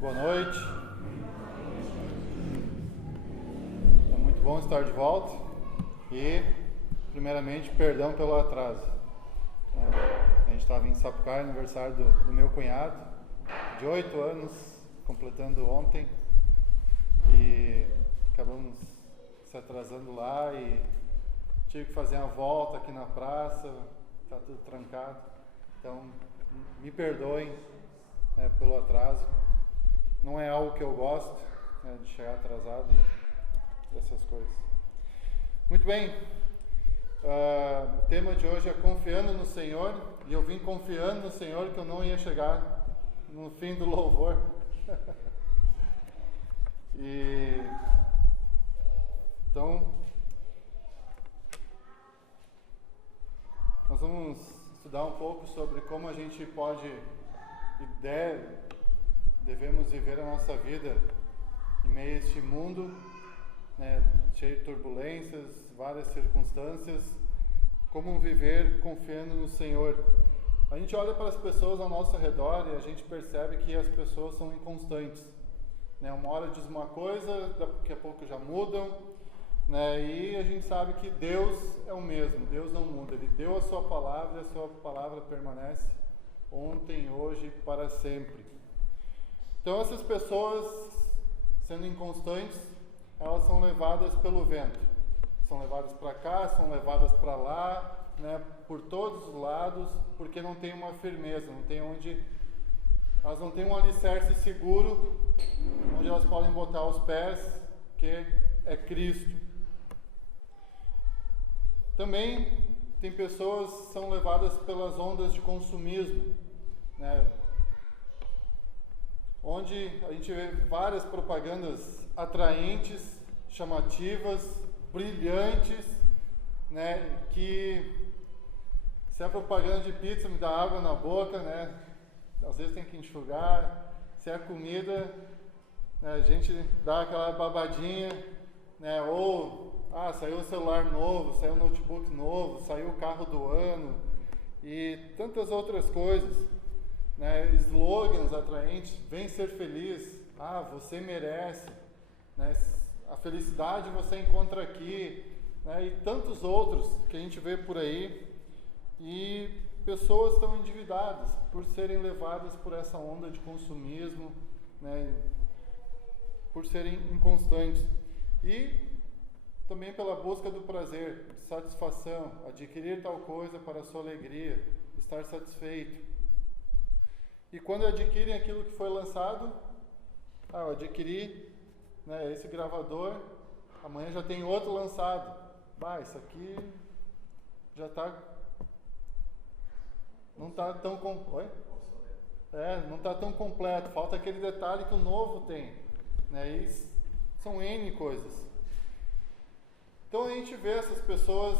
Boa noite. É muito bom estar de volta e, primeiramente, perdão pelo atraso. A gente estava em Sapucaí, aniversário do meu cunhado, de 8 anos, completando ontem, e acabamos se atrasando lá e tive que fazer uma volta aqui na praça, está tudo trancado. Então, me perdoem pelo atraso. Não é algo que eu gosto, de chegar atrasado e dessas coisas. Muito bem, o tema de hoje é confiando no Senhor, e eu vim confiando no Senhor que eu não ia chegar no fim do louvor. Então, nós vamos estudar um pouco sobre como a gente pode e devemos viver a nossa vida em meio a este mundo, cheio de turbulências, várias circunstâncias. Como viver confiando no Senhor. A gente olha para as pessoas ao nosso redor e a gente percebe que as pessoas são inconstantes. Uma hora diz uma coisa, daqui a pouco já mudam, e a gente sabe que Deus é o mesmo, Deus não muda. Ele deu a sua palavra e a sua palavra permanece ontem, hoje e para sempre. Então essas pessoas, sendo inconstantes, elas são levadas pelo vento. São levadas para cá, são levadas para lá, por todos os lados, porque não tem uma firmeza, elas não têm um alicerce seguro, onde elas podem botar os pés, que é Cristo. Também tem pessoas que são levadas pelas ondas de consumismo, onde a gente vê várias propagandas atraentes, chamativas, brilhantes, que se é propaganda de pizza me dá água na boca, às vezes tem que enxugar. Se é comida, a gente dá aquela babadinha, saiu o celular novo, saiu o notebook novo, saiu o carro do ano e tantas outras coisas, slogans atraentes, vem ser feliz, você merece, a felicidade você encontra aqui, e tantos outros que a gente vê por aí. E pessoas estão endividadas por serem levadas por essa onda de consumismo, por serem inconstantes. E também pela busca do prazer, de satisfação, adquirir tal coisa para a sua alegria, estar satisfeito. E quando adquirem aquilo que foi lançado, eu adquiri esse gravador, amanhã já tem outro lançado. Isso aqui já está... Não está tão não está tão completo, falta aquele detalhe que o novo tem, E são N coisas. Então a gente vê essas pessoas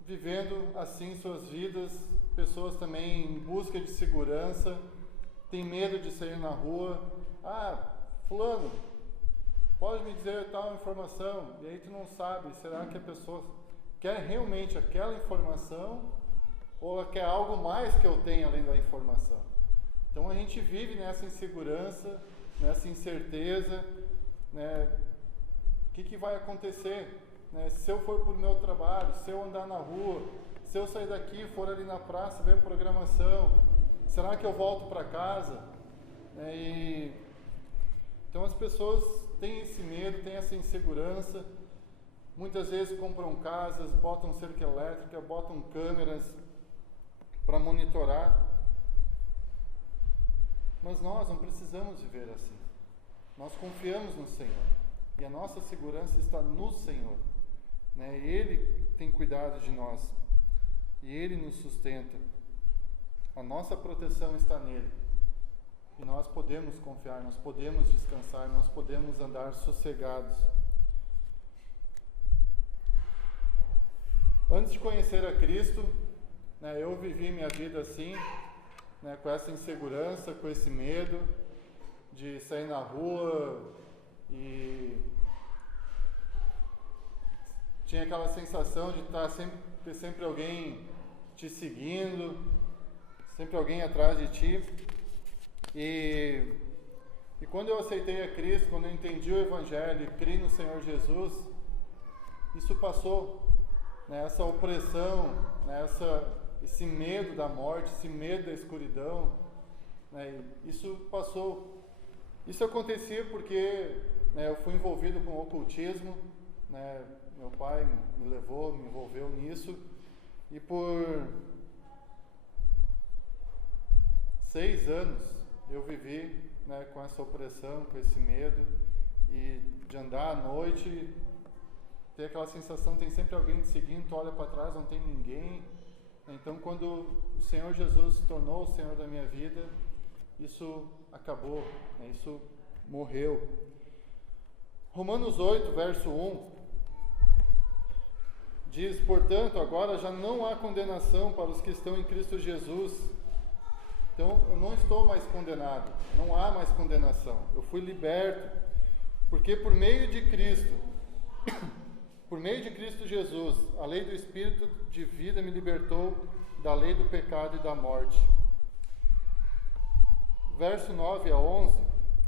vivendo assim suas vidas, pessoas também em busca de segurança, tem medo de sair na rua. Fulano, pode me dizer tal informação? E aí tu não sabe, será que a pessoa quer realmente aquela informação ou ela quer algo mais que eu tenho além da informação? Então a gente vive nessa insegurança, nessa incerteza, o que vai acontecer? Se eu for para o meu trabalho, se eu andar na rua, se eu sair daqui e for ali na praça ver programação, será que eu volto para casa? Então as pessoas têm esse medo, têm essa insegurança, muitas vezes compram casas, botam cerca elétrica, botam câmeras para monitorar, mas nós não precisamos viver assim. Nós confiamos no Senhor e a nossa segurança está no Senhor, Ele tem cuidado de nós e Ele nos sustenta. A nossa proteção está nele e nós podemos confiar, nós podemos descansar, nós podemos andar sossegados. Antes de conhecer a Cristo, eu vivi minha vida assim, com essa insegurança, com esse medo de sair na rua e tinha aquela sensação de ter sempre alguém te seguindo, sempre alguém atrás de ti. E E quando eu aceitei a Cristo, quando eu entendi o Evangelho e criei no Senhor Jesus, isso passou, né? Essa opressão, né? Esse medo da morte, esse medo da escuridão, né? Isso passou. Isso acontecia porque, né, eu fui envolvido com o ocultismo, né? Meu pai me levou, me envolveu nisso, e por 6 anos eu vivi, né, com essa opressão, com esse medo, e de andar à noite, ter aquela sensação, tem sempre alguém te seguindo, tu olha para trás, não tem ninguém. Então, quando o Senhor Jesus se tornou o Senhor da minha vida, isso acabou, né, isso morreu. Romanos 8, verso 1, diz: portanto, agora já não há condenação para os que estão em Cristo Jesus. Então, eu não estou mais condenado, não há mais condenação. Eu fui liberto, porque por meio de Cristo, por meio de Cristo Jesus, a lei do Espírito de vida me libertou da lei do pecado e da morte. Verso 9 a 11,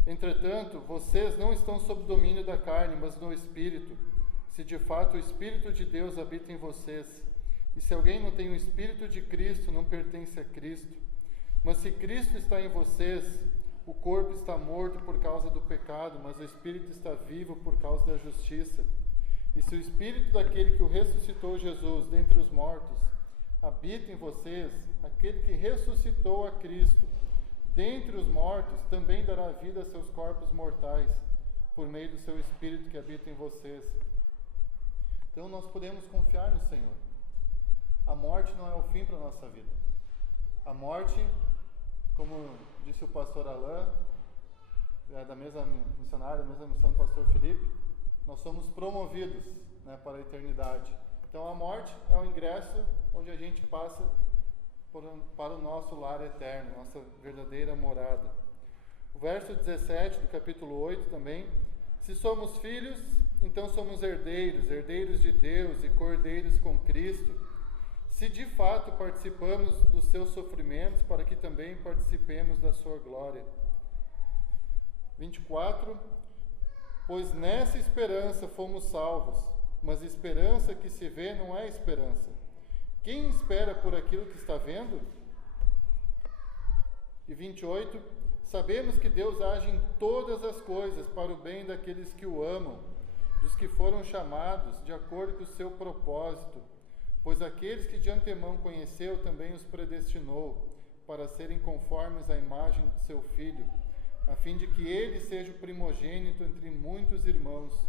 entretanto, vocês não estão sob domínio da carne, mas no Espírito, se de fato o Espírito de Deus habita em vocês. E se alguém não tem o Espírito de Cristo, não pertence a Cristo. Mas se Cristo está em vocês, o corpo está morto por causa do pecado, mas o Espírito está vivo por causa da justiça. E se o Espírito daquele que o ressuscitou Jesus dentre os mortos habita em vocês, aquele que ressuscitou a Cristo dentre os mortos também dará vida a seus corpos mortais, por meio do seu Espírito que habita em vocês. Então nós podemos confiar no Senhor. A morte não é o fim para a nossa vida. A morte, como disse o pastor Alain, da mesma missionária, da mesma missão do pastor Felipe, nós somos promovidos, né, para a eternidade. Então a morte é o ingresso onde a gente passa para o nosso lar eterno, nossa verdadeira morada. O verso 17 do capítulo 8 também: se somos filhos, então somos herdeiros, herdeiros de Deus e co-herdeiros com Cristo, se de fato participamos dos seus sofrimentos, para que também participemos da sua glória. 24, pois nessa esperança fomos salvos, mas esperança que se vê não é esperança. Quem espera por aquilo que está vendo? E 28, sabemos que Deus age em todas as coisas para o bem daqueles que o amam, dos que foram chamados de acordo com o seu propósito. Pois aqueles que de antemão conheceu também os predestinou para serem conformes à imagem de seu Filho, a fim de que ele seja o primogênito entre muitos irmãos.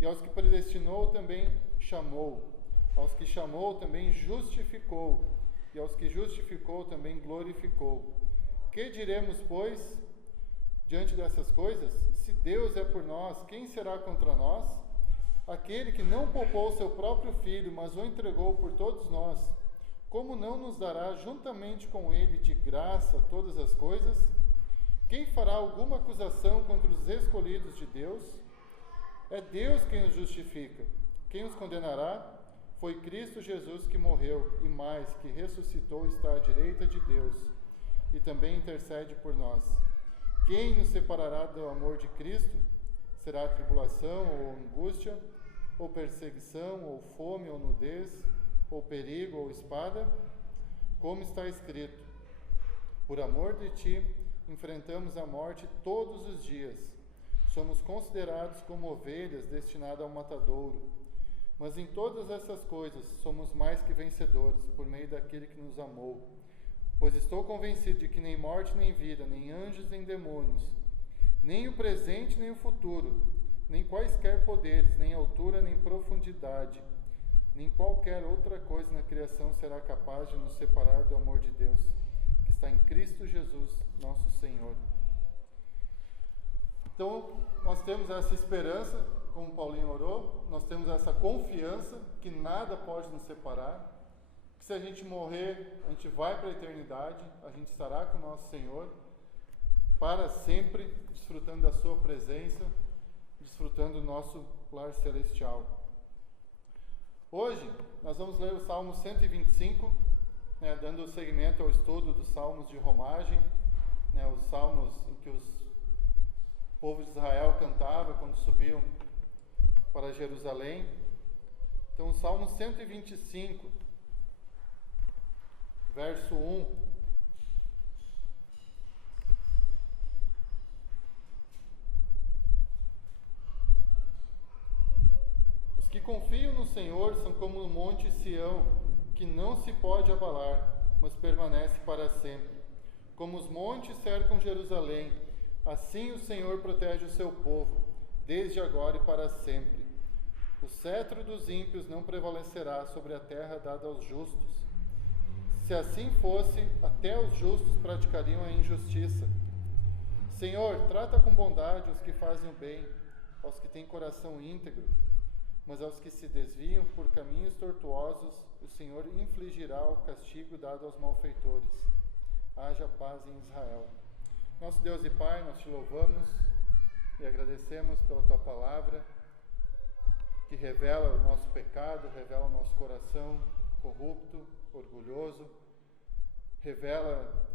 E aos que predestinou também chamou, aos que chamou também justificou, e aos que justificou também glorificou. Que diremos, pois, diante dessas coisas? Se Deus é por nós, quem será contra nós? Aquele que não poupou seu próprio Filho, mas o entregou por todos nós, como não nos dará juntamente com ele de graça todas as coisas? Quem fará alguma acusação contra os escolhidos de Deus? É Deus quem os justifica. Quem os condenará? Foi Cristo Jesus que morreu, e mais, que ressuscitou e está à direita de Deus, e também intercede por nós. Quem nos separará do amor de Cristo? Será tribulação ou angústia, ou perseguição, ou fome, ou nudez, ou perigo, ou espada? Como está escrito: por amor de ti, enfrentamos a morte todos os dias. Somos considerados como ovelhas destinadas ao matadouro. Mas em todas essas coisas somos mais que vencedores, por meio daquele que nos amou. Pois estou convencido de que nem morte, nem vida, nem anjos, nem demônios, nem o presente, nem o futuro, nem quaisquer poderes, nem altura, nem profundidade, nem qualquer outra coisa na criação será capaz de nos separar do amor de Deus, que está em Cristo Jesus, nosso Senhor. Então, nós temos essa esperança, como Paulinho orou, nós temos essa confiança que nada pode nos separar, que se a gente morrer, a gente vai para a eternidade, a gente estará com o nosso Senhor, para sempre, desfrutando da sua presença, desfrutando do nosso lar celestial. Hoje, nós vamos ler o Salmo 125, dando seguimento ao estudo dos Salmos de Romagem, os Salmos em que povo de Israel cantava quando subiam para Jerusalém. Então, o Salmo 125, verso 1. Os que confiam no Senhor são como o monte Sião, que não se pode abalar, mas permanece para sempre. Como os montes cercam Jerusalém, assim o Senhor protege o seu povo, desde agora e para sempre. O cetro dos ímpios não prevalecerá sobre a terra dada aos justos. Se assim fosse, até os justos praticariam a injustiça. Senhor, trata com bondade os que fazem o bem, aos que têm coração íntegro. Mas aos que se desviam por caminhos tortuosos, o Senhor infligirá o castigo dado aos malfeitores. Haja paz em Israel. Nosso Deus e Pai, nós te louvamos e agradecemos pela tua palavra, que revela o nosso pecado, revela o nosso coração corrupto, orgulhoso, revela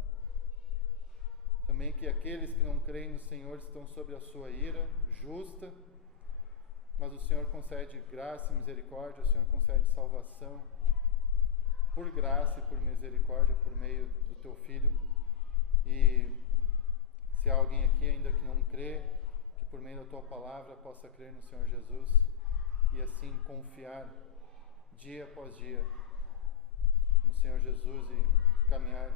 também que aqueles que não creem no Senhor estão sob a sua ira justa, mas o Senhor concede graça e misericórdia, o Senhor concede salvação, por graça e por misericórdia, por meio do teu Filho. E se há alguém aqui ainda que não crê, que por meio da tua palavra possa crer no Senhor Jesus e assim confiar dia após dia no Senhor Jesus e caminhar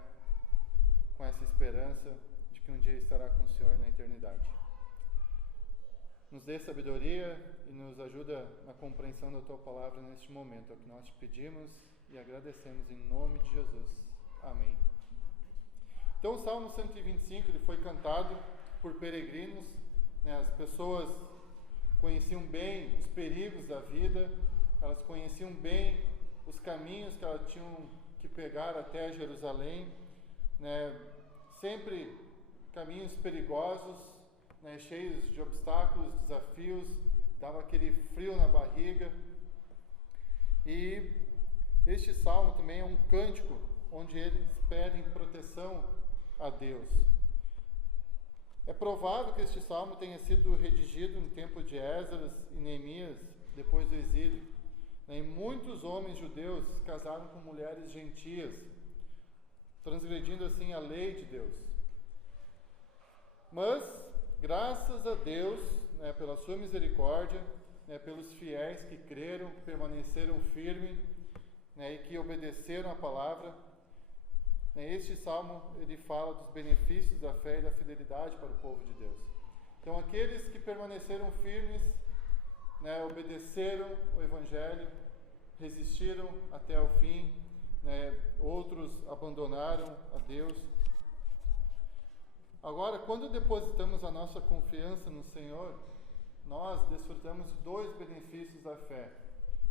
com essa esperança de que um dia estará com o Senhor na eternidade. Nos dê sabedoria e nos ajuda na compreensão da tua palavra neste momento. É o que nós te pedimos e agradecemos em nome de Jesus. Amém. Então, o Salmo 125 ele foi cantado por peregrinos, né? As pessoas conheciam bem os perigos da vida, elas conheciam bem os caminhos que elas tinham que pegar até Jerusalém, né? Sempre caminhos perigosos, né? Cheios de obstáculos, desafios, dava aquele frio na barriga. E este salmo também é um cântico onde eles pedem proteção a Deus. É provável que este salmo tenha sido redigido no tempo de Esdras e Neemias, depois do exílio. E muitos homens judeus casaram com mulheres gentias, transgredindo assim a lei de Deus. Mas, graças a Deus, né, pela sua misericórdia, né, pelos fiéis que creram, que permaneceram firmes, né, e que obedeceram a palavra, este salmo ele fala dos benefícios da fé e da fidelidade para o povo de Deus. Então, aqueles que permaneceram firmes, né, obedeceram o Evangelho, resistiram até o fim, né, outros abandonaram a Deus. Agora, quando depositamos a nossa confiança no Senhor, nós desfrutamos de dois benefícios da fé,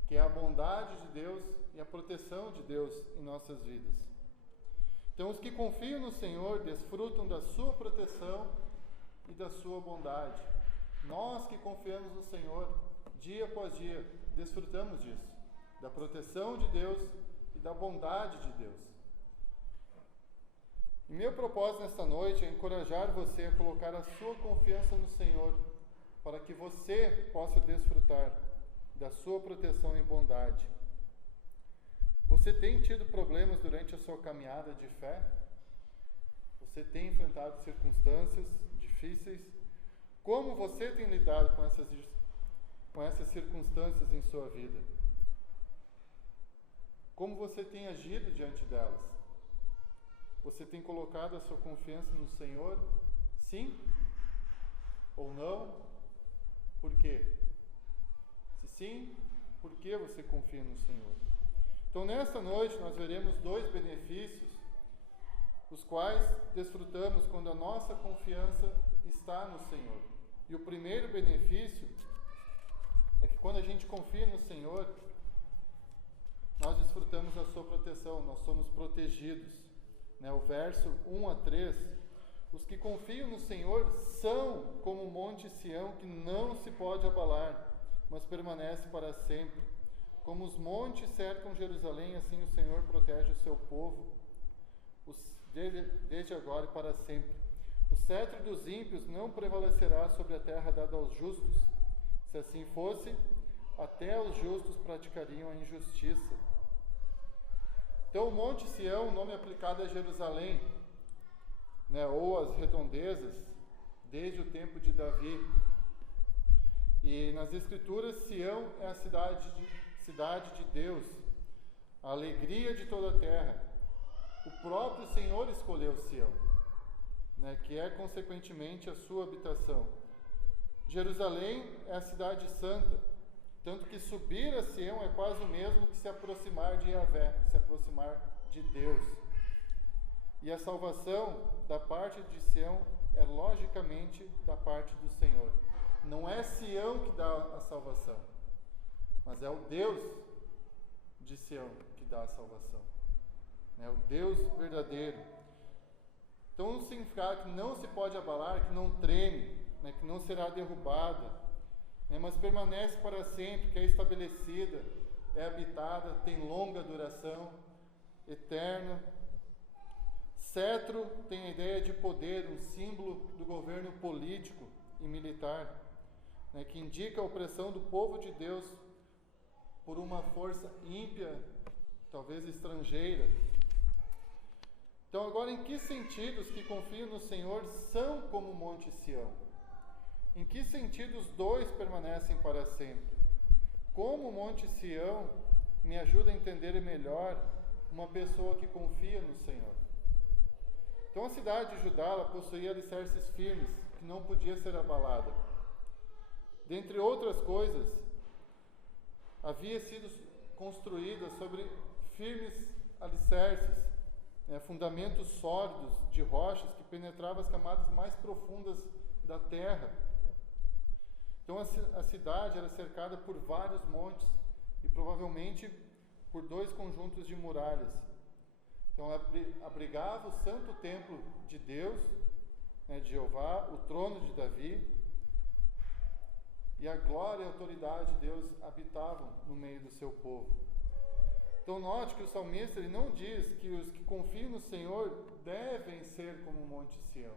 que é a bondade de Deus e a proteção de Deus em nossas vidas. Então, os que confiam no Senhor desfrutam da sua proteção e da sua bondade. Nós que confiamos no Senhor, dia após dia, desfrutamos disso, da proteção de Deus e da bondade de Deus. E meu propósito nesta noite é encorajar você a colocar a sua confiança no Senhor, para que você possa desfrutar da sua proteção e bondade. Você tem tido problemas durante a sua caminhada de fé? Você tem enfrentado circunstâncias difíceis? Como você tem lidado com essas circunstâncias em sua vida? Como você tem agido diante delas? Você tem colocado a sua confiança no Senhor? Sim? Ou não? Por quê? Se sim, por que você confia no Senhor? Então, nesta noite, nós veremos dois benefícios, os quais desfrutamos quando a nossa confiança está no Senhor. E o primeiro benefício é que quando a gente confia no Senhor, nós desfrutamos da sua proteção, nós somos protegidos. O verso 1 a 3, os que confiam no Senhor são como o monte Sião, que não se pode abalar, mas permanece para sempre. Como os montes cercam Jerusalém, assim o Senhor protege o seu povo, desde agora e para sempre. O cetro dos ímpios não prevalecerá sobre a terra dada aos justos. Se assim fosse, até os justos praticariam a injustiça. Então, o Monte Sião, nome aplicado a Jerusalém, né, ou as redondezas, desde o tempo de Davi. E nas Escrituras, Sião é a cidade de Deus, a alegria de toda a terra. O próprio Senhor escolheu Sião, né, que é consequentemente a sua habitação. Jerusalém é a cidade santa, tanto que subir a Sião é quase o mesmo que se aproximar de Yahvé, se aproximar de Deus. E a salvação da parte de Sião é logicamente da parte do Senhor. Não é Sião que dá a salvação, mas é o Deus de Sião que dá a salvação. É o Deus verdadeiro. Então, um significado que não se pode abalar, que não treme, né, que não será derrubada, né, mas permanece para sempre, que é estabelecida, é habitada, tem longa duração, eterna. Cetro tem a ideia de poder, um símbolo do governo político e militar, né, que indica a opressão do povo de Deus por uma força ímpia, talvez estrangeira. Então, agora, em que sentido os que confiam no Senhor são como o Monte Sião? Em que sentido os dois permanecem para sempre? Como o Monte Sião me ajuda a entender melhor uma pessoa que confia no Senhor? Então, a cidade de Judá ela possuía alicerces firmes, que não podia ser abalada. Dentre outras coisas, havia sido construída sobre firmes alicerces, fundamentos sólidos de rochas que penetravam as camadas mais profundas da terra. Então a cidade era cercada por vários montes e provavelmente por 2 conjuntos de muralhas. Então ela abrigava o santo templo de Deus, de Jeová, o trono de Davi, e a glória e a autoridade de Deus habitavam no meio do seu povo. Então note que o salmista ele não diz que os que confiam no Senhor devem ser como o Monte Sião.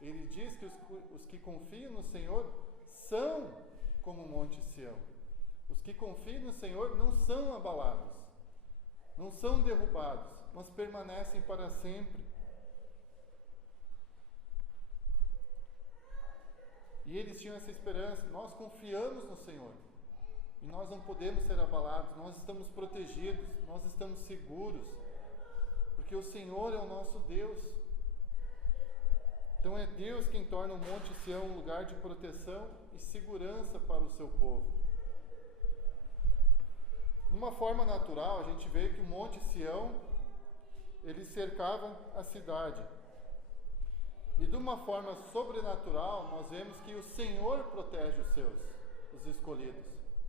Ele diz que os que confiam no Senhor são como o Monte Sião. Os que confiam no Senhor não são abalados, não são derrubados, mas permanecem para sempre. E eles tinham essa esperança: nós confiamos no Senhor. E nós não podemos ser abalados, nós estamos protegidos, nós estamos seguros, porque o Senhor é o nosso Deus. Então é Deus quem torna o Monte Sião um lugar de proteção e segurança para o seu povo. Numa forma natural, a gente vê que o Monte Sião, ele cercava a cidade. E de uma forma sobrenatural, nós vemos que o Senhor protege os escolhidos.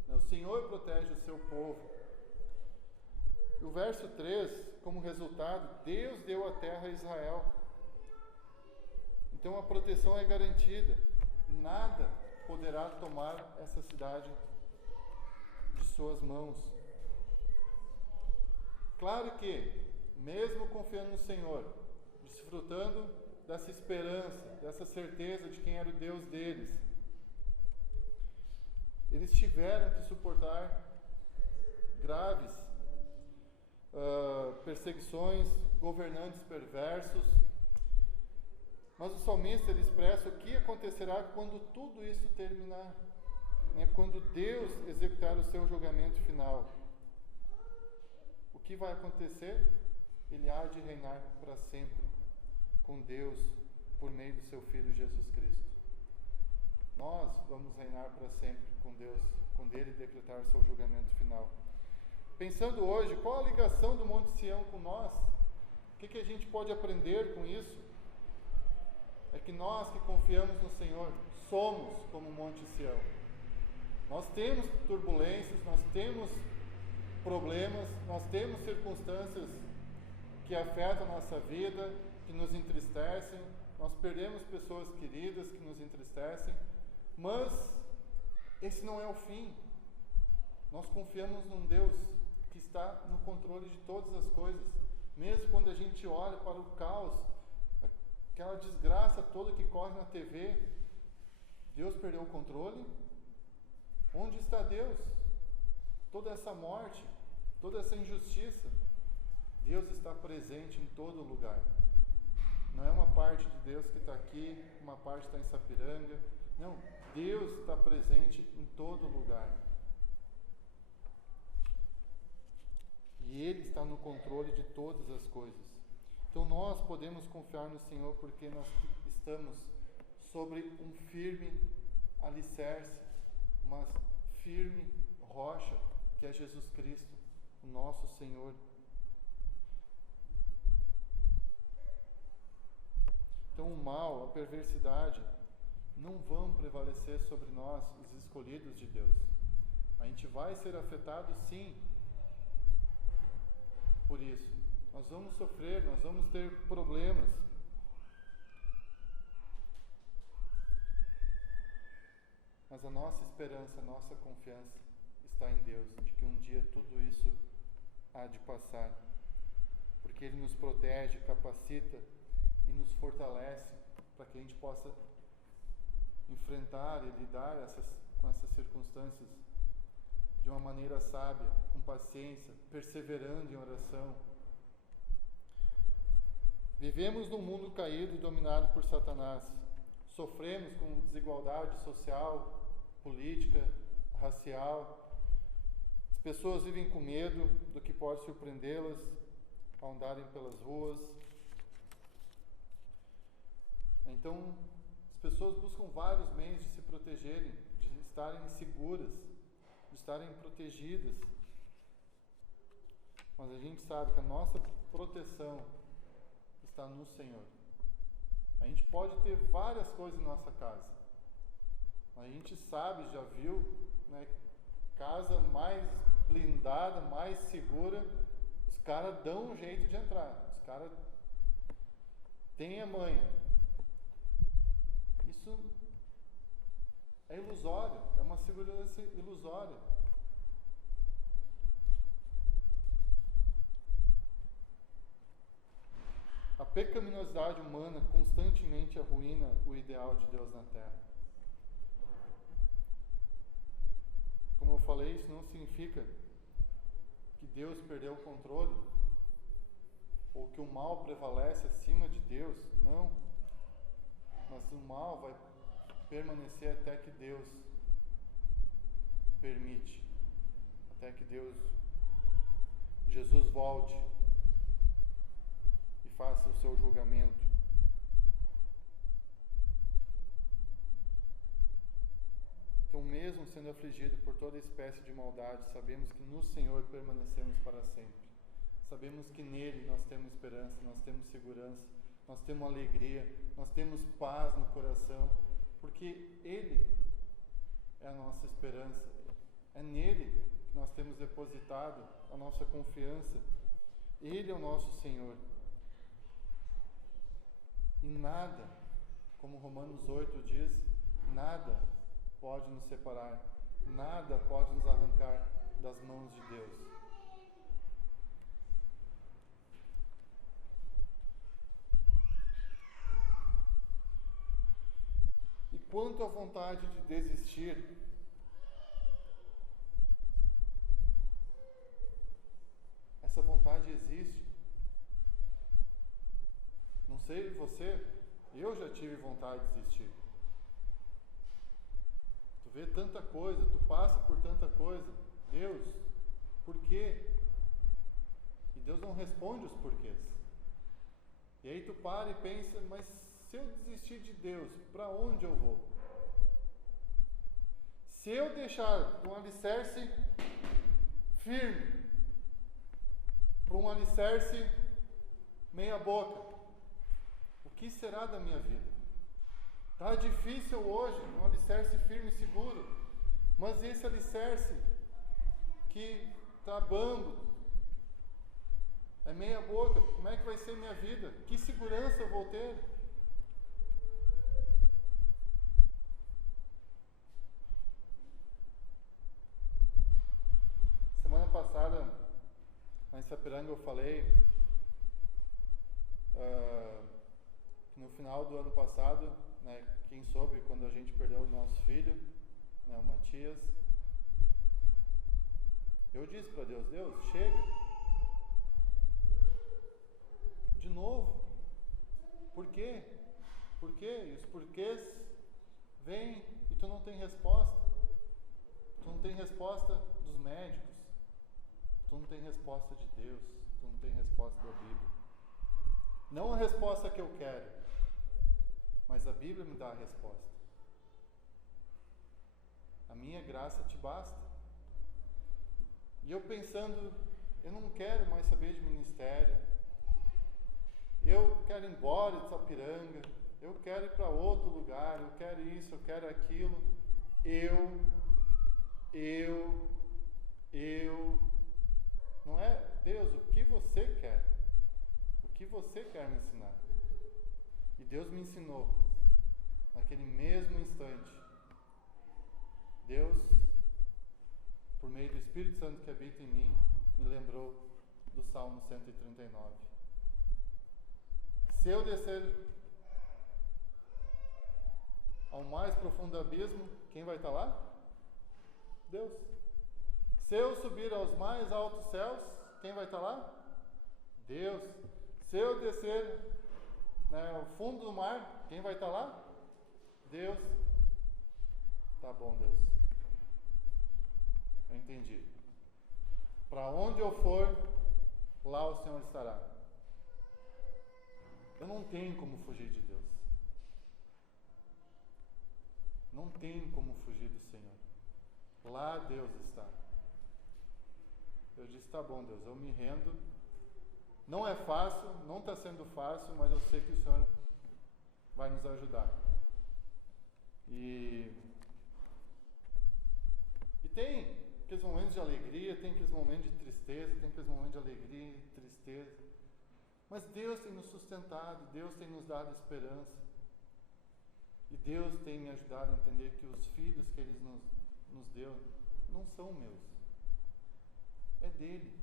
O Senhor protege o seu povo. O verso 3, como resultado, Deus deu a terra a Israel. Então a proteção é garantida. Nada poderá tomar essa cidade de suas mãos. Claro que, mesmo confiando no Senhor, desfrutando dessa esperança, dessa certeza de quem era o Deus deles, eles tiveram que suportar graves perseguições, governantes perversos. Mas o salmista ele expressa o que acontecerá quando tudo isso terminar, quando Deus executar o seu julgamento final. O que vai acontecer? Ele há de reinar para sempre com Deus por meio do seu Filho Jesus Cristo. Nós vamos reinar para sempre com Deus, quando Ele decretar seu julgamento final. Pensando hoje, qual a ligação do Monte Sião com nós? O que a gente pode aprender com isso? É que nós que confiamos no Senhor, somos como o Monte Sião. Nós temos turbulências, nós temos problemas, nós temos circunstâncias que afetam a nossa vida, que nos entristecem, nós perdemos pessoas queridas que nos entristecem, mas esse não é o fim. Nós confiamos num Deus que está no controle de todas as coisas, mesmo quando a gente olha para o caos aquela desgraça toda que corre na TV, Deus perdeu o controle? Onde está Deus? Toda essa morte, toda essa injustiça, Deus está presente em todo lugar. Não é uma parte de Deus que está aqui, uma parte está em Sapiranga. Não, Deus está presente em todo lugar. E Ele está no controle de todas as coisas. Então nós podemos confiar no Senhor porque nós estamos sobre um firme alicerce, uma firme rocha, que é Jesus Cristo, o nosso Senhor. Então o mal, a perversidade, não vão prevalecer sobre nós, os escolhidos de Deus. A gente vai ser afetado, sim, por isso. Nós vamos sofrer, nós vamos ter problemas. Mas a nossa esperança, a nossa confiança está em Deus, de que um dia tudo isso há de passar. Porque Ele nos protege, capacita e nos fortalece para que a gente possa enfrentar e lidar com essas circunstâncias de uma maneira sábia, com paciência, perseverando em oração. Vivemos num mundo caído e dominado por Satanás. Sofremos com desigualdade social, política, racial. As pessoas vivem com medo do que pode surpreendê-las ao andarem pelas ruas. Então, as pessoas buscam vários meios de se protegerem, de estarem seguras, de estarem protegidas. Mas a gente sabe que a nossa proteção está no Senhor. A gente pode ter várias coisas em nossa casa. A gente sabe, já viu, né, casa mais blindada, mais segura, os caras dão um jeito de entrar. Os caras têm a manha. Isso é ilusório, é uma segurança ilusória. A pecaminosidade humana constantemente arruína o ideal de Deus na Terra. Como eu falei, isso não significa que Deus perdeu o controle ou que o mal prevalece acima de Deus, não. Mas o mal vai permanecer até que Deus permite, até que Jesus volte e faça o seu julgamento. Então, mesmo sendo afligido por toda espécie de maldade, sabemos que no Senhor permanecemos para sempre. Sabemos que nele nós temos esperança, nós temos segurança, nós temos alegria, nós temos paz no coração, porque Ele é a nossa esperança. É nele que nós temos depositado a nossa confiança. Ele é o nosso Senhor. E nada, como Romanos 8 diz, nada pode nos separar, nada pode nos arrancar das mãos de Deus. E quanto à vontade de desistir, essa vontade existe. Não sei você, eu já tive vontade de desistir. Tu vê tanta coisa, tu passa por tanta coisa. Deus, por quê? E Deus não responde os porquês. E aí tu para e pensa, mas se eu desistir de Deus, para onde eu vou? Se eu deixar um alicerce firme para um alicerce meia boca, o que será da minha vida? Está difícil hoje, um alicerce firme e seguro, mas esse alicerce que está bambo, é meia boca, como é que vai ser minha vida? Que segurança eu vou ter? Semana passada, lá em Sapiranga, eu falei no final final do ano passado, né, quem soube, quando a gente perdeu o nosso filho, né, o Matias, eu disse para Deus, Deus, chega. De novo. Por quê? Por quê? E os porquês vêm e tu não tem resposta. Tu não tem resposta dos médicos. Tu não tem resposta de Deus. Tu não tem resposta da Bíblia. Não a resposta que eu quero, mas a Bíblia me dá a resposta. A minha graça te basta. E eu pensando, eu não quero mais saber de ministério. Eu quero ir embora de Sapiranga. Eu quero ir para outro lugar. Eu quero isso, eu quero aquilo. Não é, Deus, o que você quer? O que você quer me ensinar? E Deus me ensinou, naquele mesmo instante. Deus, por meio do Espírito Santo que habita em mim, me lembrou do Salmo 139. Se eu descer ao mais profundo abismo, quem vai estar lá? Deus. Se eu subir aos mais altos céus, quem vai estar lá? Deus. Se eu descer, né, ao fundo do mar, quem vai estar lá? Deus. Tá bom, Deus. Eu entendi. Para onde eu for, lá o Senhor estará. Eu não tenho como fugir de Deus. Não tenho como fugir do Senhor. Lá Deus está. Eu disse, tá bom, Deus, eu me rendo. Não é fácil, não está sendo fácil, mas eu sei que o Senhor vai nos ajudar. E tem aqueles momentos de alegria, tem aqueles momentos de tristeza, tem aqueles momentos de alegria e tristeza. Mas Deus tem nos sustentado, Deus tem nos dado esperança. E Deus tem me ajudado a entender que os filhos que Ele nos deu não são meus. É dele.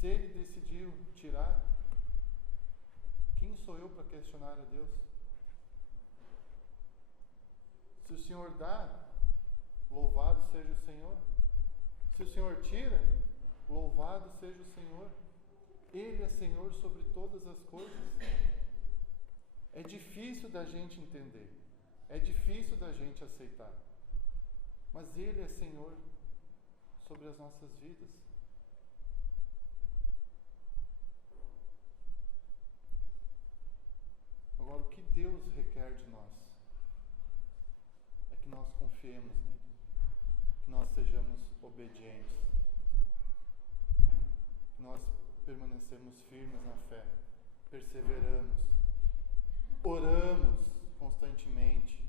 Se Ele decidiu tirar, quem sou eu para questionar a Deus? Se o Senhor dá, louvado seja o Senhor. Se o Senhor tira, louvado seja o Senhor. Ele é Senhor sobre todas as coisas. É difícil da gente entender. É difícil da gente aceitar. Mas Ele é Senhor sobre as nossas vidas. Agora, o que Deus requer de nós é que nós confiemos nele, que nós sejamos obedientes, que nós permanecemos firmes na fé, perseveramos, oramos constantemente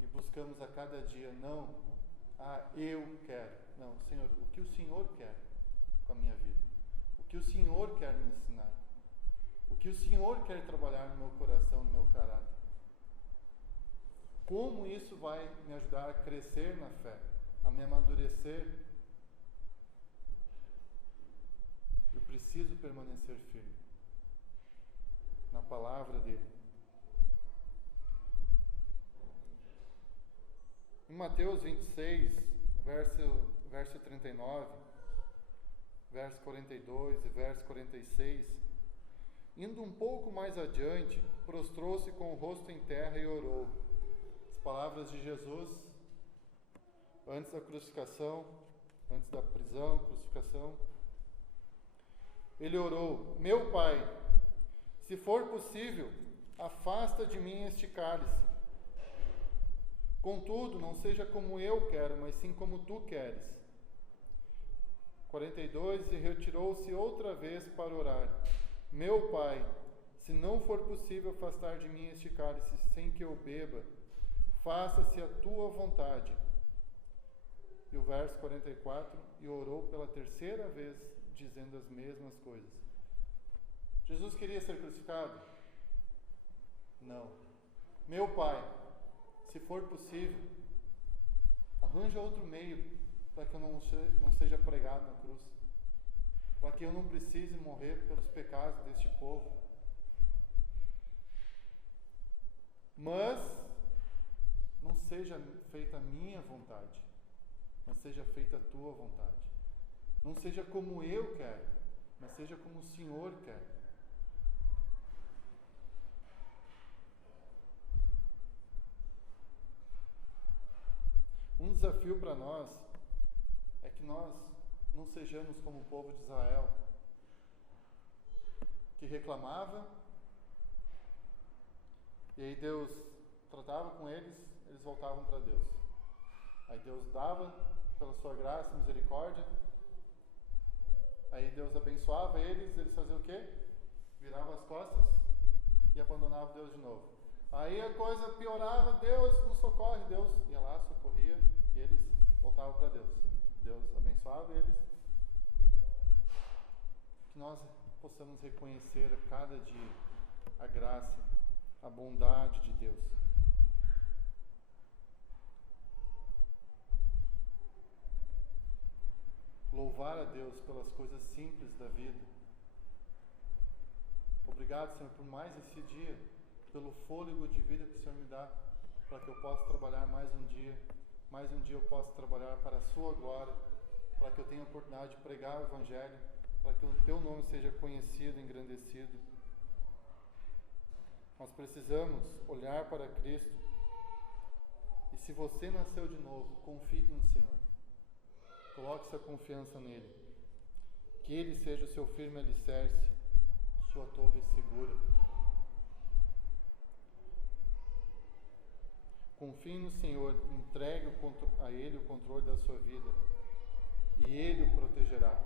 e buscamos a cada dia, não, eu quero, não, Senhor, o que o Senhor quer com a minha vida, o que o Senhor quer me ensinar, o que o Senhor quer trabalhar no meu coração, no meu caráter. Como isso vai me ajudar a crescer na fé, a me amadurecer? Eu preciso permanecer firme na palavra dele. Em Mateus 26, verso 39, verso 42 e verso 46, indo um pouco mais adiante, prostrou-se com o rosto em terra e orou. As palavras de Jesus, antes da crucificação, antes da prisão, crucificação, ele orou: meu Pai, se for possível, afasta de mim este cálice. Contudo, não seja como eu quero, mas sim como tu queres. 42, e retirou-se outra vez para orar. Meu Pai, se não for possível afastar de mim este cálice sem que eu beba, faça-se a tua vontade. E o verso 44, e orou pela terceira vez, dizendo as mesmas coisas. Jesus queria ser crucificado? Não. Meu Pai, se for possível, arranja outro meio para que eu não seja pregado na cruz, para que eu não precise morrer pelos pecados deste povo. Mas não seja feita a minha vontade, mas seja feita a tua vontade. Não seja como eu quero, mas seja como o Senhor quer. Um desafio para nós é que nós não sejamos como o povo de Israel, que reclamava, e aí Deus tratava com eles, eles voltavam para Deus. Aí Deus dava pela sua graça e misericórdia, aí Deus abençoava eles, eles faziam o quê? Viravam as costas e abandonavam Deus de novo. Aí a coisa piorava, Deus nos socorre, Deus ia lá, socorria, e eles voltavam para Deus. Deus abençoava eles. Que nós possamos reconhecer a cada dia a graça, a bondade de Deus. Louvar a Deus pelas coisas simples da vida. Obrigado, Senhor, por mais esse dia, pelo fôlego de vida que o Senhor me dá, para que eu possa trabalhar mais um dia eu possa trabalhar para a sua glória, para que eu tenha a oportunidade de pregar o Evangelho, para que o teu nome seja conhecido, engrandecido. Nós precisamos olhar para Cristo, e se você nasceu de novo, confie no Senhor. Coloque sua confiança nele. Que ele seja o seu firme alicerce, sua torre segura. Confie no Senhor, entregue a Ele o controle da sua vida, e Ele o protegerá.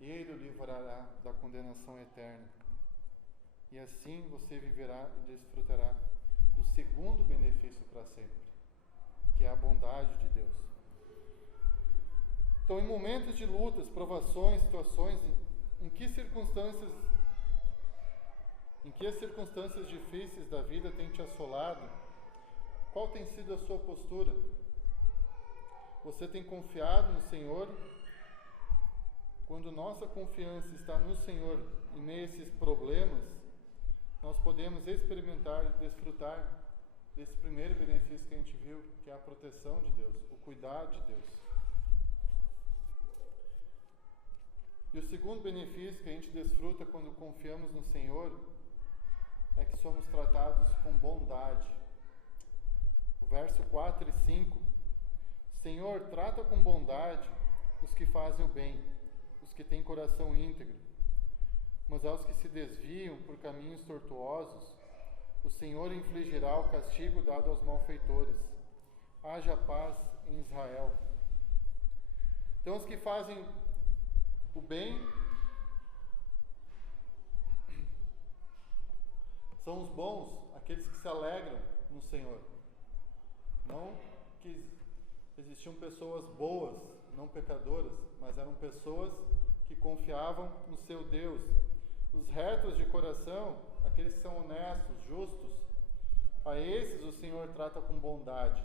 Ele o livrará da condenação eterna. E assim você viverá e desfrutará do segundo benefício para sempre, que é a bondade de Deus. Então, em momentos de lutas, provações, situações, em que as circunstâncias difíceis da vida têm te assolado, qual tem sido a sua postura? Você tem confiado no Senhor? Quando nossa confiança está no Senhor, em meio a esses problemas, nós podemos experimentar e desfrutar desse primeiro benefício que a gente viu, que é a proteção de Deus, o cuidado de Deus. E o segundo benefício que a gente desfruta quando confiamos no Senhor é que somos tratados com bondade. O verso 4 e 5: Senhor, trata com bondade os que fazem o bem, os que têm coração íntegro. Mas aos que se desviam por caminhos tortuosos, o Senhor infligirá o castigo dado aos malfeitores. Haja paz em Israel. Então, os que fazem o bem são os bons, aqueles que se alegram no Senhor. Não que existiam pessoas boas, não pecadoras, mas eram pessoas que confiavam no seu Deus. Os retos de coração, aqueles que são honestos, justos, a esses o Senhor trata com bondade.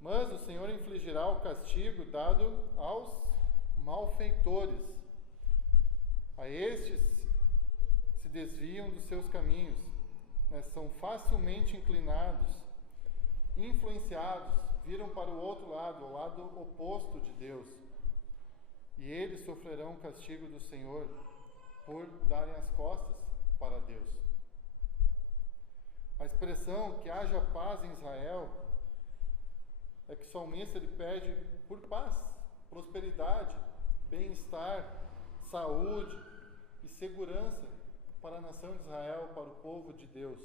Mas o Senhor infligirá o castigo dado aos malfeitores. A estes se desviam dos seus caminhos, né? São facilmente inclinados, influenciados, viram para o outro lado, o lado oposto de Deus. E eles sofrerão o castigo do Senhor por darem as costas para Deus. A expressão que haja paz em Israel é que o salmista ele pede por paz, prosperidade, bem-estar, saúde e segurança para a nação de Israel, para o povo de Deus.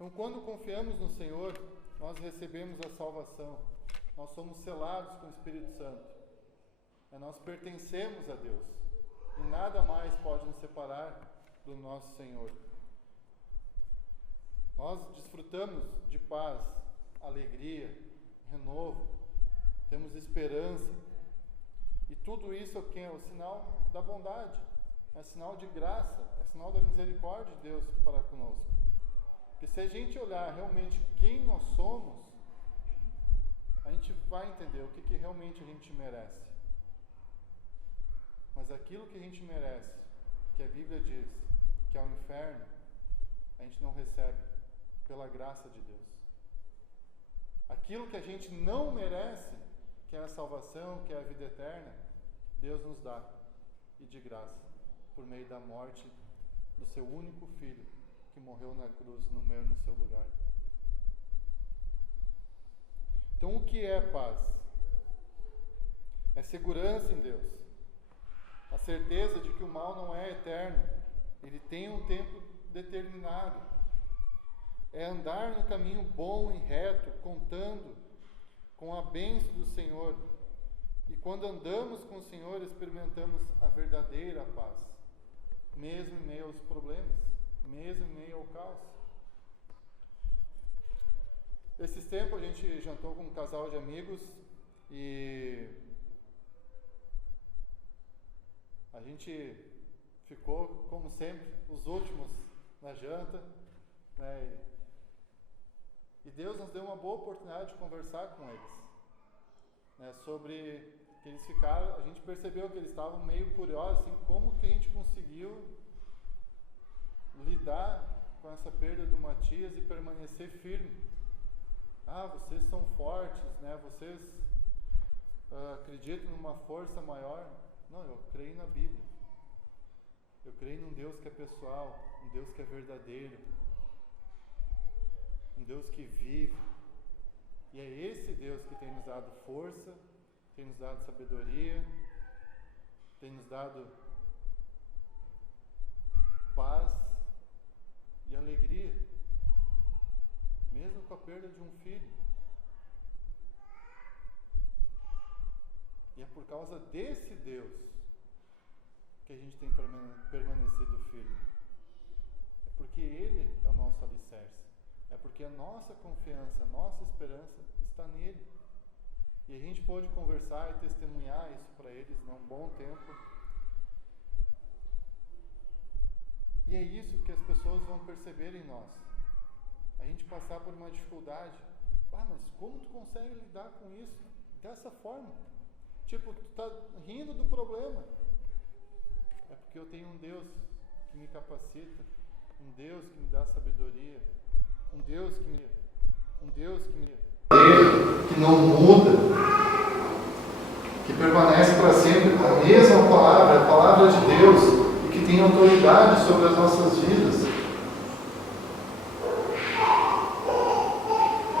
Então, quando confiamos no Senhor, nós recebemos a salvação. Nós somos selados com o Espírito Santo. Nós pertencemos a Deus. E nada mais pode nos separar do nosso Senhor. Nós desfrutamos de paz, alegria, renovo, temos esperança. E tudo isso é o que? É o sinal da bondade, é sinal de graça, é sinal da misericórdia de Deus para conosco. Porque se a gente olhar realmente quem nós somos, a gente vai entender o que realmente a gente merece. Mas aquilo que a gente merece, que a Bíblia diz, que é o inferno, a gente não recebe pela graça de Deus. Aquilo que a gente não merece, que é a salvação, que é a vida eterna, Deus nos dá, e de graça, por meio da morte do seu único Filho, que morreu na cruz no meu e no seu lugar. Então, o que é paz? É segurança em Deus. A certeza de que o mal não é eterno. Ele tem um tempo determinado. É andar no caminho bom e reto, contando com a bênção do Senhor. E quando andamos com o Senhor, experimentamos a verdadeira paz, mesmo em meio aos problemas, mesmo em meio ao caos. Esses tempos a gente jantou com um casal de amigos e a gente ficou, como sempre, os últimos na janta, né? E Deus nos deu uma boa oportunidade de conversar com eles, né? Sobre que eles ficaram, a gente percebeu que eles estavam meio curiosos, assim, como que a gente conseguiu lidar com essa perda do Matias e permanecer firme. Vocês são fortes, né? Vocês acreditam numa força maior. Não, eu creio na Bíblia. Eu creio num Deus que é pessoal, um Deus que é verdadeiro, um Deus que vive. E é esse Deus que tem nos dado força, tem nos dado sabedoria, tem nos dado paz e alegria, mesmo com a perda de um filho. E é por causa desse Deus que a gente tem permanecido firme. É porque Ele é o nosso alicerce. É porque a nossa confiança, a nossa esperança está nele. E a gente pôde conversar e testemunhar isso para eles num bom tempo. E é isso que as pessoas vão perceber em nós. A gente passar por uma dificuldade. Mas como tu consegue lidar com isso dessa forma? Tipo, tu está rindo do problema. É porque eu tenho um Deus que me capacita, um Deus que me dá sabedoria, um Deus que não muda, que permanece para sempre a mesma palavra, a palavra de Deus, e que tem autoridade sobre as nossas vidas.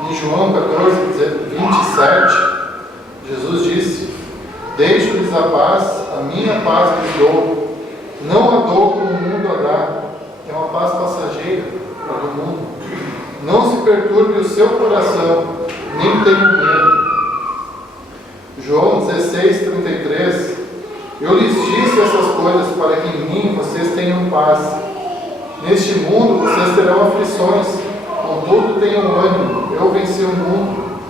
Em João 14:27, Jesus disse: deixo-lhes a paz, a minha paz lhes dou, não a dou como o mundo a dá, que é uma paz passageira para o mundo. Não se perturbe o seu coração, nem tenha medo. João 16:33, eu lhes disse essas coisas para que em mim vocês tenham paz. Neste mundo vocês terão aflições, contudo tenham ânimo, eu venci o mundo.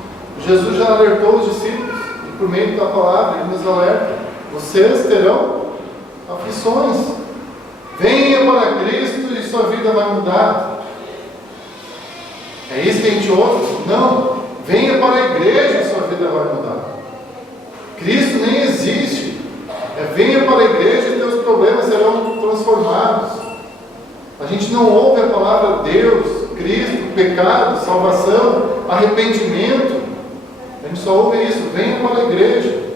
Jesus já alertou os discípulos, e por meio da palavra ele nos alerta: vocês terão aflições. Venha para Cristo e sua vida vai mudar. É isso que a gente ouve? Não. Venha para a igreja e sua vida vai mudar. Cristo nem existe. Venha para a igreja e teus problemas serão transformados. A gente não ouve a palavra Deus, Cristo, pecado, salvação, arrependimento. A gente só ouve isso. Venha para a igreja,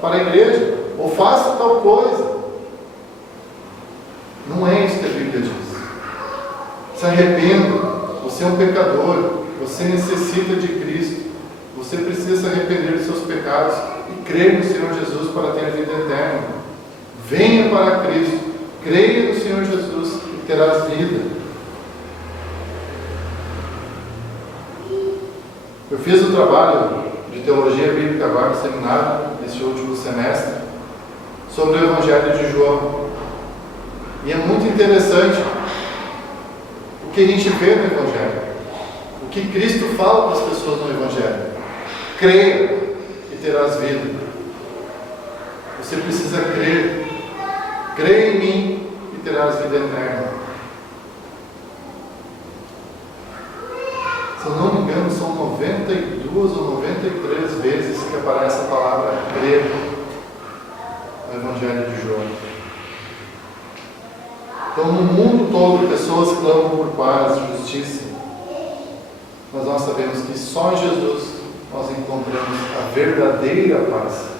para a igreja, ou faça tal coisa. Não é isso que a Bíblia diz. Se arrependa. Você é um pecador, você necessita de Cristo, você precisa se arrepender dos seus pecados e crer no Senhor Jesus para ter a vida eterna. Venha para Cristo, creia no Senhor Jesus e terás vida. Eu fiz o trabalho de teologia bíblica agora no seminário, neste último semestre, sobre o Evangelho de João. E é muito interessante o que a gente vê no Evangelho, o que Cristo fala para as pessoas no Evangelho. Creia e terás vida. Você precisa crer. Creia em mim e terás vida eterna. Se eu não me engano, são 92 ou 93 vezes que aparece a palavra crer no Evangelho de João. Então, no mundo todo, pessoas clamam por paz e justiça. Mas nós sabemos que só em Jesus nós encontramos a verdadeira paz.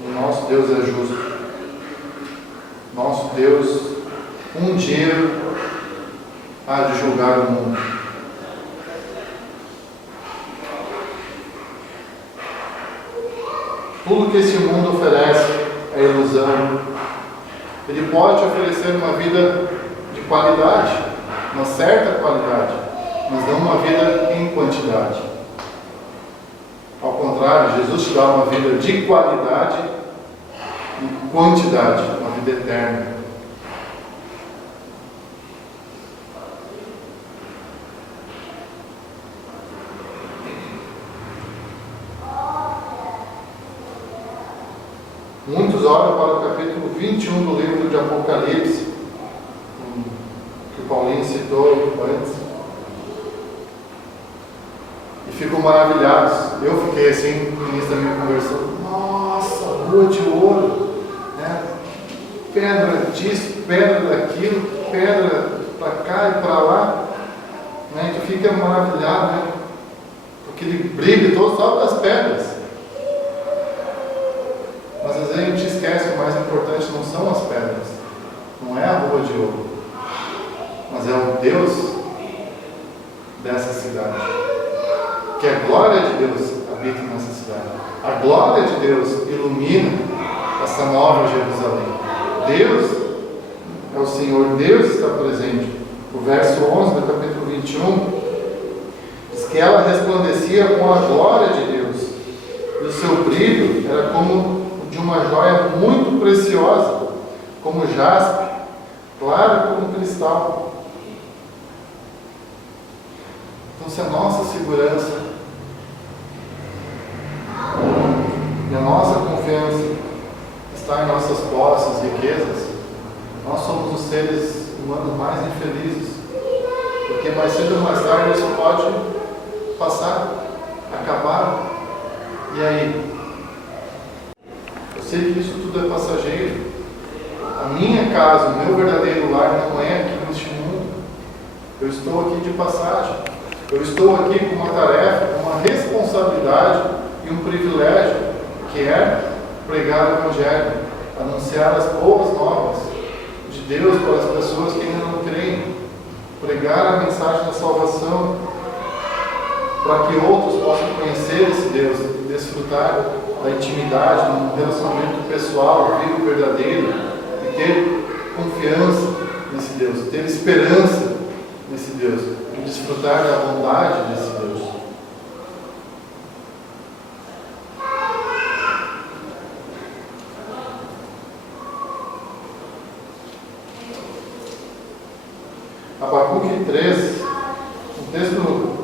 O nosso Deus é justo. Nosso Deus, um dia, há de julgar o mundo. Tudo que esse mundo oferece é ilusão. Ele pode oferecer uma vida de qualidade, uma certa qualidade, mas não uma vida em quantidade. Ao contrário, Jesus te dá uma vida de qualidade e quantidade, uma vida eterna. Muitos olham para o capítulo 21 do livro de Apocalipse, que o Paulinho citou antes, e ficam maravilhados. Eu fiquei assim, no início da minha conversão, nossa, rua de ouro, né? Pedra disso, pedra daquilo, pedra para cá e para lá, né? Tu fica maravilhado, né? Aquele brilho todo só das pedras. Mas às vezes a gente esquece que o mais importante não são as pedras, não é a rua de ouro, mas é o Deus dessa cidade, que a glória de Deus habita nessa cidade. A glória de Deus ilumina essa nova Jerusalém. Deus é o Senhor, Deus está presente. O verso 11 do capítulo 21 diz que ela resplandecia com a glória de Deus, e o seu brilho era como de uma joia muito preciosa, como jaspe, clara como cristal. Então, se a nossa segurança e a nossa confiança está em nossas posses, riquezas, nós somos os seres humanos mais infelizes, porque mais cedo ou mais tarde isso pode passar, acabar, e aí? Eu sei que isso tudo é passageiro. A minha casa, o meu verdadeiro lar não é aqui neste mundo. Eu estou aqui de passagem. Eu estou aqui com uma tarefa, uma responsabilidade e um privilégio, que é pregar o Evangelho, anunciar as boas novas de Deus para as pessoas que ainda não creem, pregar a mensagem da salvação, para que outros possam conhecer esse Deus, desfrutar da intimidade, do relacionamento pessoal, vivo verdadeiro, e ter confiança nesse Deus, ter esperança nesse Deus, e desfrutar da bondade desse Deus. Abacuque 3, um texto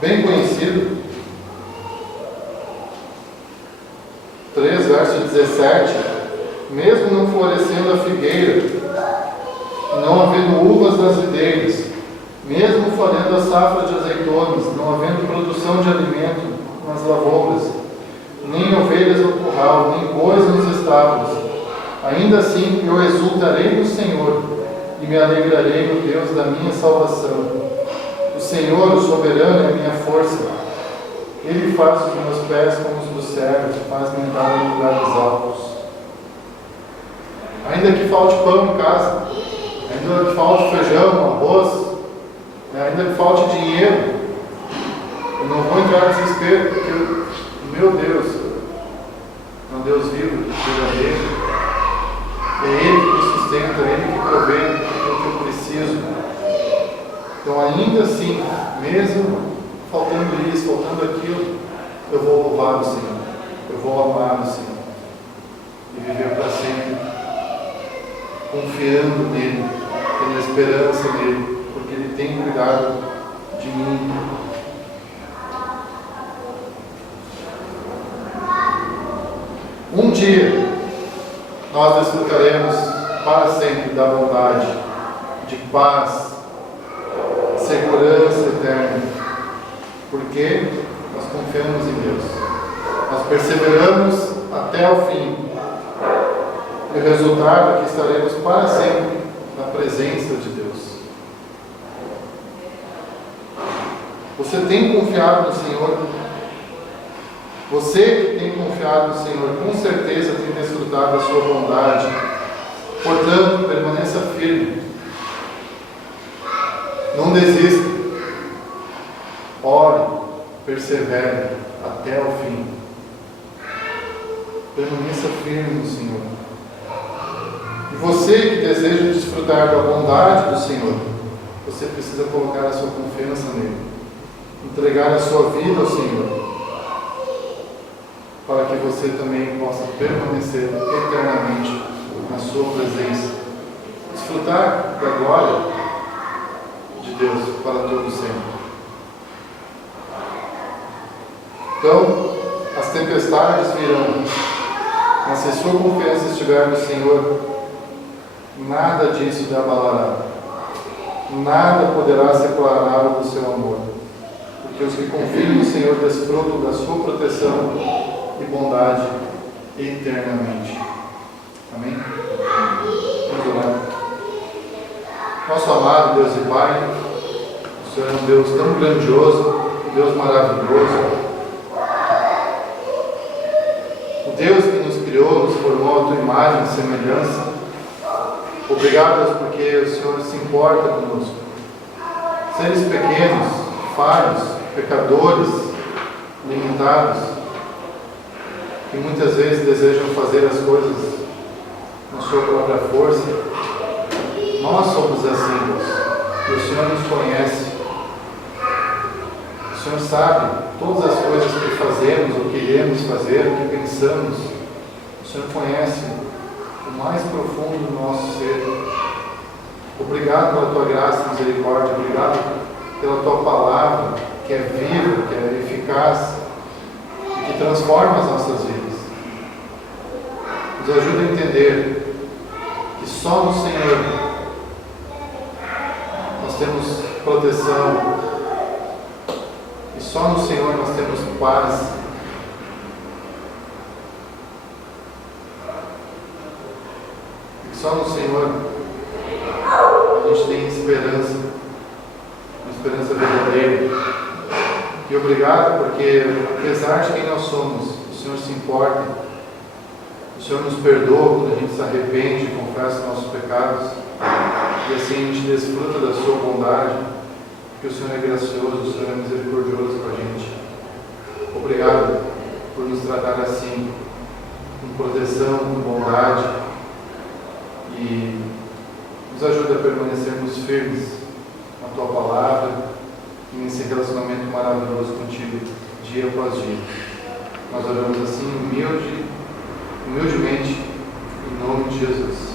bem conhecido, 3, verso 17: mesmo não florescendo a figueira, não havendo uvas nas videiras, mesmo falhando a safra de azeitonas, não havendo produção de alimento nas lavouras, nem ovelhas no curral, nem bois nos estábulos, ainda assim eu exultarei no Senhor e me alegrarei no Deus da minha salvação. O Senhor, o soberano, é a minha força. Ele faz os meus pés como os dos servos, faz-me andar em lugares altos. Ainda que falte pão em casa, ainda que falte feijão, arroz, ainda que falte dinheiro, eu não vou entrar em desespero, porque o meu Deus é um Deus vivo, verdadeiro. É Ele que me sustenta, é Ele que provê o que eu preciso. Então, ainda assim, mesmo faltando isso, faltando aquilo, eu vou louvar o Senhor, eu vou amar o Senhor e viver para sempre confiando nele, tendo esperança nele, porque Ele tem cuidado de mim. Um dia nós desfrutaremos para sempre da bondade, de paz, segurança eterna, porque nós confiamos em Deus, nós perseveramos até o fim, E o resultado é que estaremos para sempre na presença de Deus. Você tem confiado no Senhor? Você que tem confiado no Senhor, com certeza tem desfrutado da sua bondade. Portanto, permaneça firme. Não desista. Ore, persevere até o fim. Permaneça firme no Senhor. E você que deseja desfrutar da bondade do Senhor, você precisa colocar a sua confiança nele. Entregar a sua vida ao Senhor, para que você também possa permanecer eternamente na sua presença. Desfrutar da glória de Deus para todo sempre. Então, as tempestades virão, mas se sua confiança estiver no Senhor, nada disso lhe abalará. Nada poderá separá-lo do seu amor. Porque os que confiam no Senhor desfrutam da sua proteção e bondade eternamente. Amém? Vamos orar. Nosso amado Deus e Pai, o Senhor é um Deus tão grandioso, um Deus maravilhoso, o Deus que nos criou, nos formou a tua imagem e semelhança. Obrigado, Deus, porque o Senhor se importa conosco. Seres pequenos, falhos, pecadores, limitados, que muitas vezes desejam fazer as coisas na sua própria força. Nós somos assim, Deus, e o Senhor nos conhece. O Senhor sabe todas as coisas que fazemos, o que iremos fazer, o que pensamos. O Senhor conhece o mais profundo do nosso ser. Obrigado pela tua graça e misericórdia. Obrigado pela tua palavra, que é viva, que é eficaz e que transforma as nossas vidas. Nos ajuda a entender que só no Senhor nós temos proteção, e só no Senhor nós temos paz. E só no Senhor a gente tem esperança, uma esperança verdadeira. E obrigado porque, apesar de quem nós somos, o Senhor se importa. O Senhor nos perdoa quando a gente se arrepende e confessa nossos pecados. E assim a gente desfruta da sua bondade, porque o Senhor é gracioso, o Senhor é misericordioso com a gente. Obrigado por nos tratar assim, com proteção, com bondade, e nos ajuda a permanecermos firmes na tua palavra e nesse relacionamento maravilhoso contigo, dia após dia. Nós oramos assim humildemente, em nome de Jesus.